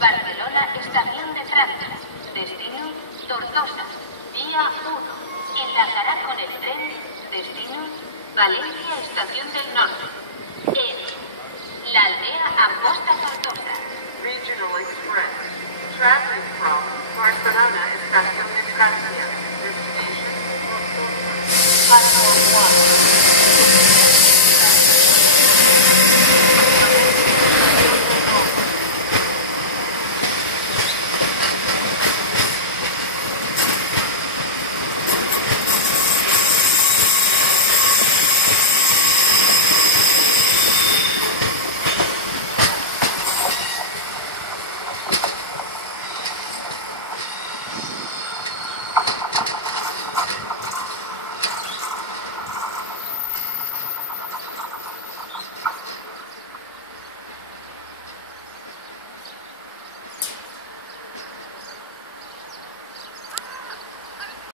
Barcelona, estación de Francia. Destino, Tortosa. Vía 1. Enlazará con el tren. Destino, Valencia, estación del norte. En la aldea Amposta Tortosa. Regional Express. Traveling from Barcelona, estación de Francia. Destination, Tortosa. Platform 1.